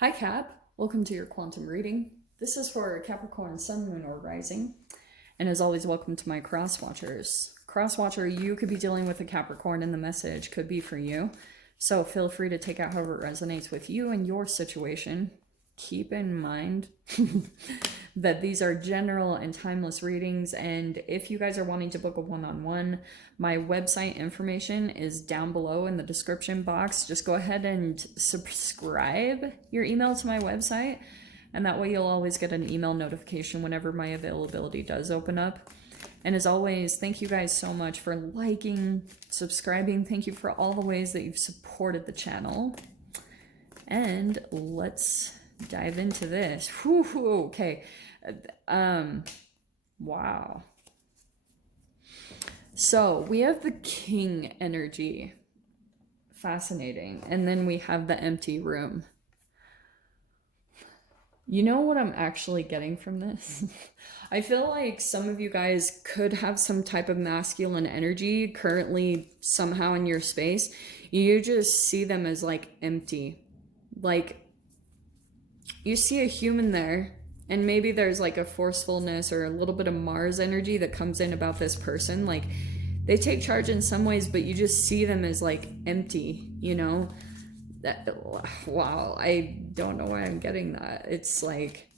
Hi Cap, welcome to your quantum reading. This is for Capricorn, Sun, Moon, or Rising. And as always, welcome to my cross watchers. Cross watcher, you could be dealing with a Capricorn and the message could be for you. So feel free to take out however it resonates with you and your situation. Keep in mind that these are general and timeless readings, and if you guys are wanting to book a one-on-one, my website information is down below in the description box. Just go ahead and subscribe your email to my website, and that way you'll always get an email notification whenever my availability does open up. And as always, thank you guys so much for liking, subscribing. Thank you for all the ways that you've supported the channel. And let's dive into this. Whew, okay. Wow. So we have the King energy. Fascinating. And then we have the empty room. You know what I'm actually getting from this? I feel like some of you guys could have some type of masculine energy currently somehow in your space. You just see them as like empty. Like you see a human there, and maybe there's like a forcefulness or a little bit of Mars energy that comes in about this person. Like they take charge in some ways, but you just see them as like empty, you know? That, wow, I don't know why I'm getting that. It's like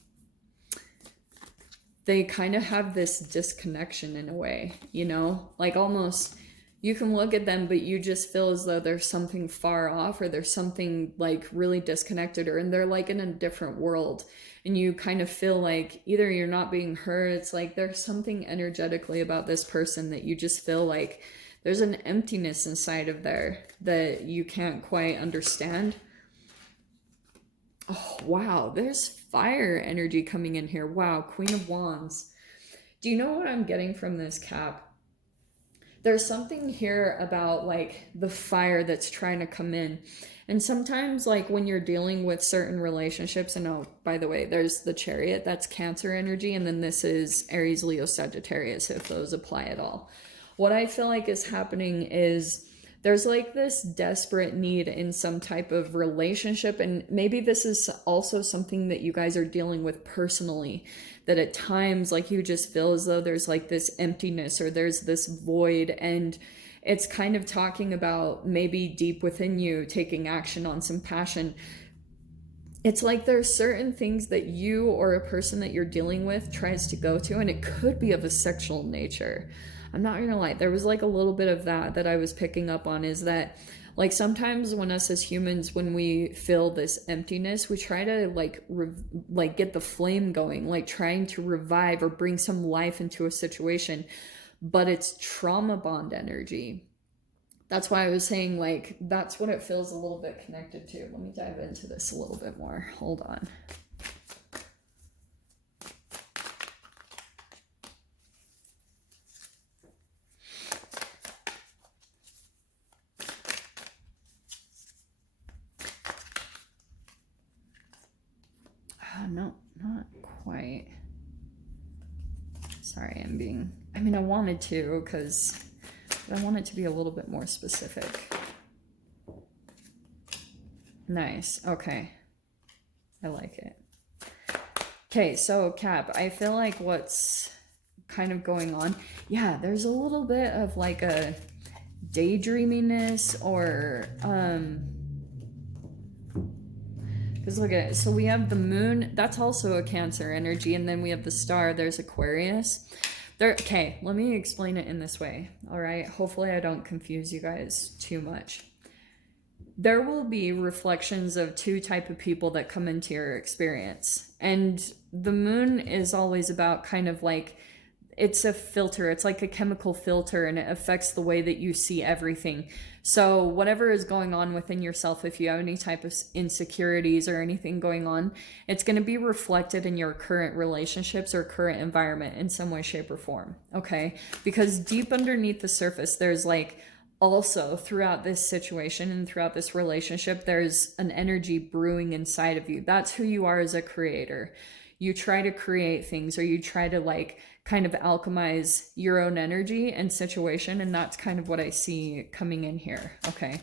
they kind of have this disconnection in a way, you know? Like almost you can look at them, but you just feel as though there's something far off, or there's something like really disconnected, or and they're like in a different world. And you kind of feel like either you're not being heard, it's like there's something energetically about this person that you just feel like there's an emptiness inside of there that you can't quite understand. Oh, wow, there's fire energy coming in here. Wow, Queen of Wands. Do you know what I'm getting from this, Cap? There's something here about like the fire that's trying to come in. And sometimes like when you're dealing with certain relationships, and oh, by the way, there's the Chariot, that's Cancer energy. And then this is Aries, Leo, Sagittarius, if those apply at all. What I feel like is happening is there's like this desperate need in some type of relationship. And maybe this is also something that you guys are dealing with personally, that at times like you just feel as though there's like this emptiness or there's this void, and it's kind of talking about maybe deep within you taking action on some passion. It's like there's certain things that you or a person that you're dealing with tries to go to, and it could be of a sexual nature. I'm not gonna lie, there was like a little bit of that I was picking up on, is that like sometimes when us as humans, when we feel this emptiness, we try to like get the flame going, like trying to revive or bring some life into a situation, but it's trauma bond energy. That's why I was saying like that's what it feels a little bit connected to. Let me dive into this a little bit more. Hold on. No, not quite. Sorry, I mean, I wanted to, but I want it to be a little bit more specific. Nice, okay. I like it. Okay, so Cap, I feel like what's kind of going on, yeah, there's a little bit of like a daydreaminess or, because look at it. So we have the moon, that's also a Cancer energy, and then we have the star, there's Aquarius. Okay, let me explain it in this way, all right? Hopefully I don't confuse you guys too much. There will be reflections of two type of people that come into your experience. And the moon is always about kind of like, it's a filter, it's like a chemical filter, and it affects the way that you see everything. So whatever is going on within yourself, if you have any type of insecurities or anything going on, it's going to be reflected in your current relationships or current environment in some way, shape, or form. Okay, because deep underneath the surface, there's like also throughout this situation and throughout this relationship, there's an energy brewing inside of you. That's who you are as a creator. You try to create things, or you try to like kind of alchemize your own energy and situation, and that's kind of what I see coming in here. Okay,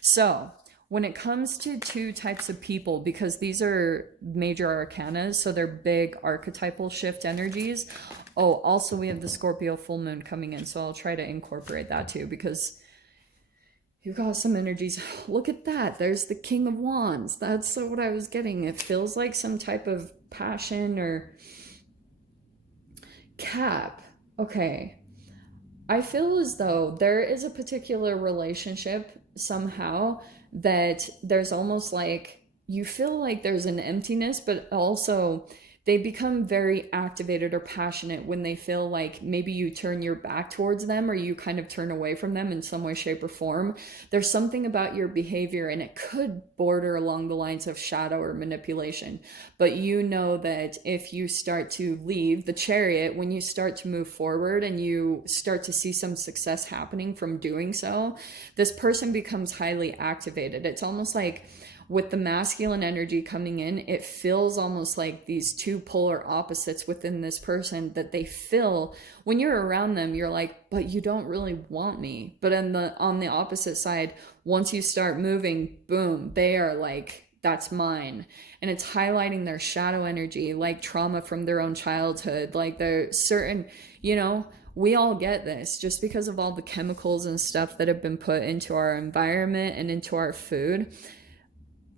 so when it comes to two types of people, because these are major arcanas, so they're big archetypal shift energies. Oh, also we have the Scorpio full moon coming in, so I'll try to incorporate that too, because you've got some energies. Look at that. There's the King of Wands. That's what I was getting. It feels like some type of passion or Cap. Okay. I feel as though there is a particular relationship somehow that there's almost like you feel like there's an emptiness, but also they become very activated or passionate when they feel like maybe you turn your back towards them or you kind of turn away from them in some way, shape, or form. There's something about your behavior, and it could border along the lines of shadow or manipulation. But you know that if you start to leave the chariot, when you start to move forward and you start to see some success happening from doing so, this person becomes highly activated. It's almost like with the masculine energy coming in, it feels almost like these two polar opposites within this person that they feel when you're around them, you're like, but you don't really want me. But on the opposite side, once you start moving, boom, they are like, that's mine. And it's highlighting their shadow energy, like trauma from their own childhood, like there's certain, we all get this just because of all the chemicals and stuff that have been put into our environment and into our food.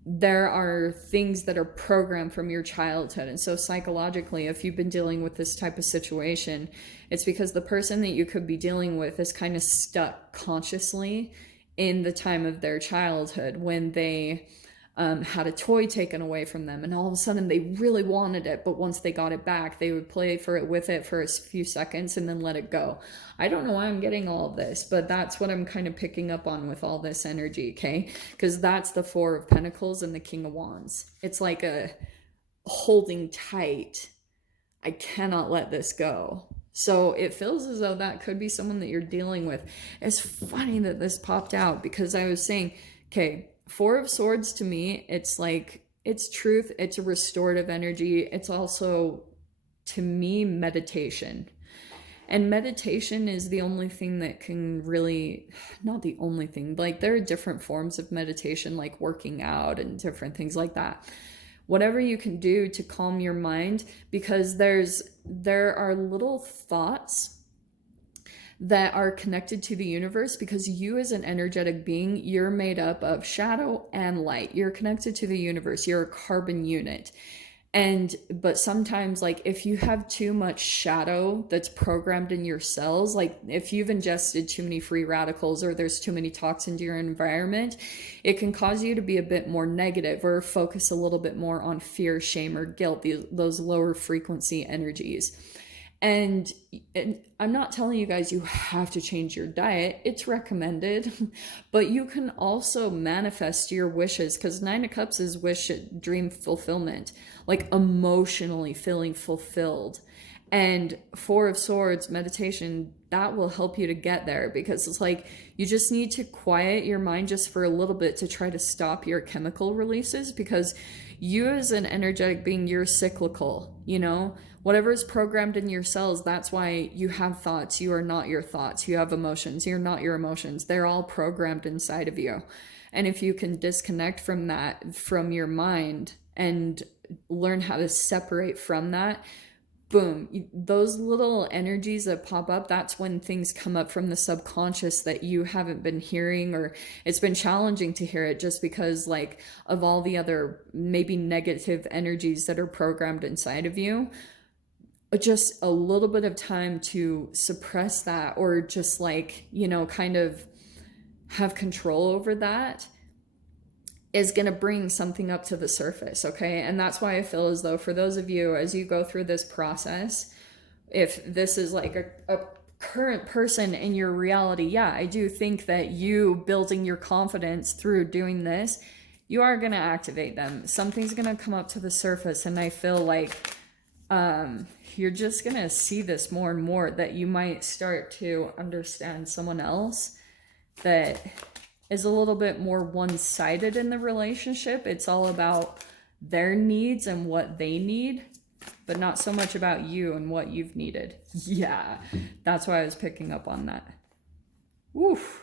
There are things that are programmed from your childhood. And so psychologically, if you've been dealing with this type of situation, it's because the person that you could be dealing with is kind of stuck consciously in the time of their childhood when they had a toy taken away from them, and all of a sudden they really wanted it, but once they got it back, they would play with it for a few seconds and then let it go. I don't know why I'm getting all of this, but that's what I'm kind of picking up on with all this energy, okay? Because that's the Four of Pentacles and the King of Wands. It's like a holding tight. I cannot let this go. So it feels as though that could be someone that you're dealing with. It's funny that this popped out because I was saying, okay, Four of Swords to me, it's like, it's truth, it's a restorative energy. It's also, to me, meditation. And meditation is the only thing that can really, not the only thing, like there are different forms of meditation, like working out and different things like that. Whatever you can do to calm your mind, because there are little thoughts that are connected to the universe, because you as an energetic being, you're made up of shadow and light. You're connected to the universe. You're a carbon unit. But sometimes, like if you have too much shadow that's programmed in your cells, like if you've ingested too many free radicals or there's too many toxins in your environment, it can cause you to be a bit more negative or focus a little bit more on fear, shame, or guilt, those lower frequency energies. And I'm not telling you guys you have to change your diet. It's recommended. But you can also manifest your wishes, because Nine of Cups is wish, dream fulfillment, like emotionally feeling fulfilled. And Four of Swords, meditation, that will help you to get there, because it's like you just need to quiet your mind just for a little bit to try to stop your chemical releases, because you as an energetic being, you're cyclical, Whatever is programmed in your cells, that's why you have thoughts. You are not your thoughts. You have emotions. You're not your emotions. They're all programmed inside of you. And if you can disconnect from that, from your mind, and learn how to separate from that, boom, those little energies that pop up, that's when things come up from the subconscious that you haven't been hearing, or it's been challenging to hear it just because like of all the other maybe negative energies that are programmed inside of you. Just a little bit of time to suppress that, or just like, kind of have control over that, is going to bring something up to the surface, okay? And that's why I feel as though for those of you, as you go through this process, if this is like a current person in your reality, yeah, I do think that you building your confidence through doing this, you are going to activate them. Something's going to come up to the surface, and I feel like you're just going to see this more and more, that you might start to understand someone else that is a little bit more one-sided in the relationship. It's all about their needs and what they need, but not so much about you and what you've needed. Yeah, that's why I was picking up on that. Oof.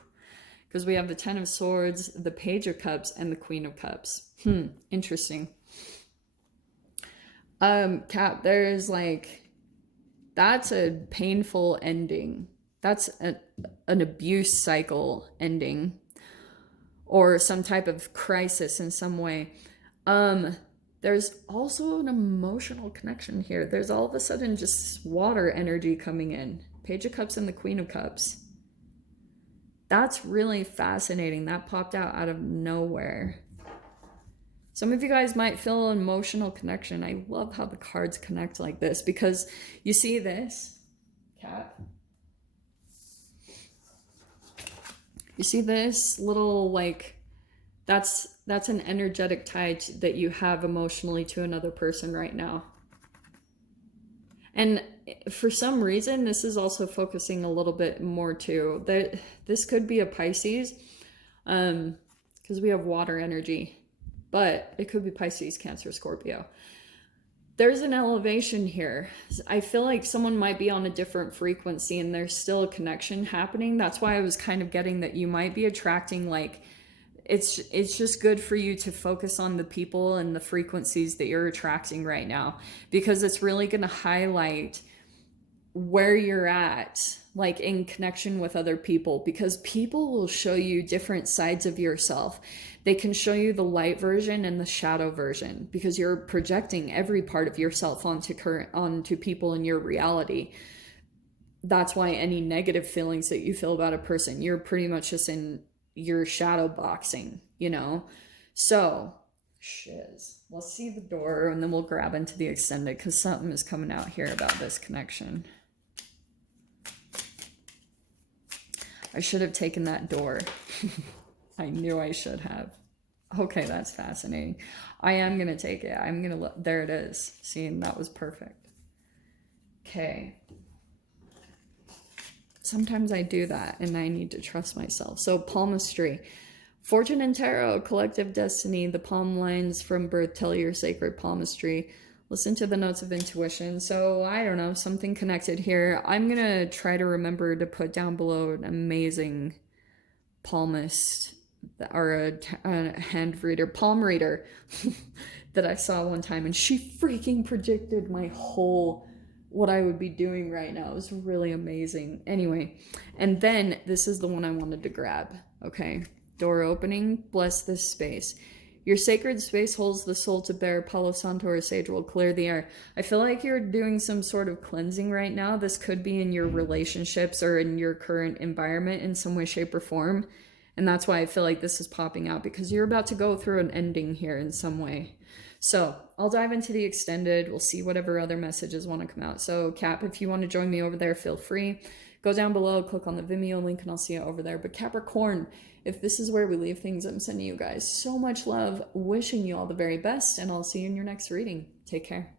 because we have the Ten of Swords, the Page of Cups, and the Queen of Cups. Interesting. Cap, there's like, that's a painful ending. That's an abuse cycle ending, or some type of crisis in some way. There's also an emotional connection here. There's all of a sudden just water energy coming in. Page of Cups and the Queen of Cups. That's really fascinating. That popped out of nowhere. Some of you guys might feel an emotional connection. I love how the cards connect like this, because you see this, Cap? You see this little, like, that's an energetic tie that you have emotionally to another person right now. And for some reason, this is also focusing a little bit more too. This could be a Pisces, because we have water energy, but it could be Pisces, Cancer, Scorpio. There's an elevation here. I feel like someone might be on a different frequency and there's still a connection happening. That's why I was kind of getting that you might be attracting, like, it's just good for you to focus on the people and the frequencies that you're attracting right now, because it's really going to highlight where you're at, like in connection with other people, because people will show you different sides of yourself. They can show you the light version and the shadow version, because you're projecting every part of yourself onto people in your reality. That's why any negative feelings that you feel about a person, you're pretty much just in your shadow boxing, you know? So, shiz. We'll see the door and then we'll grab into the extended, because something is coming out here about this connection. I should have taken that door. I knew I should have. Okay, that's fascinating. I am going to take it. I'm going to look. There it is. See, and that was perfect. Okay. Sometimes I do that and I need to trust myself. So palmistry, fortune and tarot, collective destiny, the palm lines from birth tell your sacred palmistry. Listen to the notes of intuition. So I don't know, something connected here. I'm going to try to remember to put down below an amazing palmist or a hand reader, palm reader that I saw one time. And she freaking predicted my whole, what I would be doing right now. It was really amazing. Anyway, and then this is the one I wanted to grab. Okay. Door opening, bless this space. Your sacred space holds the soul to bear. Palo Santo or sage will clear the air. I feel like you're doing some sort of cleansing right now. This could be in your relationships or in your current environment in some way, shape, or form. And that's why I feel like this is popping out, because you're about to go through an ending here in some way. So I'll dive into the extended. We'll see whatever other messages want to come out. So Cap, if you want to join me over there, feel free. Go down below, click on the Vimeo link, and I'll see you over there. But Capricorn, if this is where we leave things, I'm sending you guys so much love, wishing you all the very best, and I'll see you in your next reading. Take care.